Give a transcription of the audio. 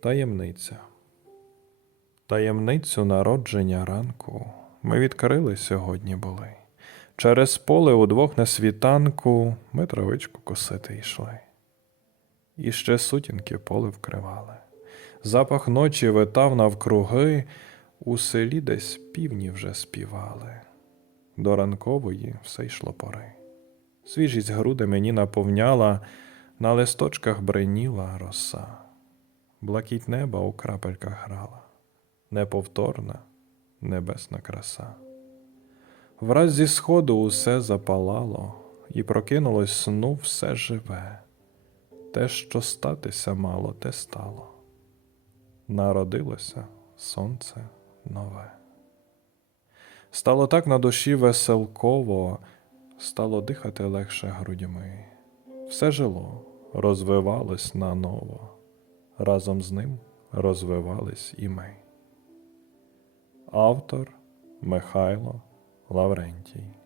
Таємниця. Таємницю народження ранку ми відкрили сьогодні були. Через поле удвох на світанку ми травичку косити йшли. І ще сутінки поле вкривали. Запах ночі витав навкруги, у селі десь півні вже співали. До ранкової все йшло пори. Свіжість груди мені наповняла, на листочках бреніла роса. Блакіть неба у крапельках грала, неповторна небесна краса. Враз зі сходу усе запалало, і прокинулось сну все живе. Те, що статися мало, те стало. Народилося сонце нове. Стало так на душі веселково, стало дихати легше грудьми. Все жило, розвивалось наново, разом з ним розвивались і ми. Автор Михайло Лаврентій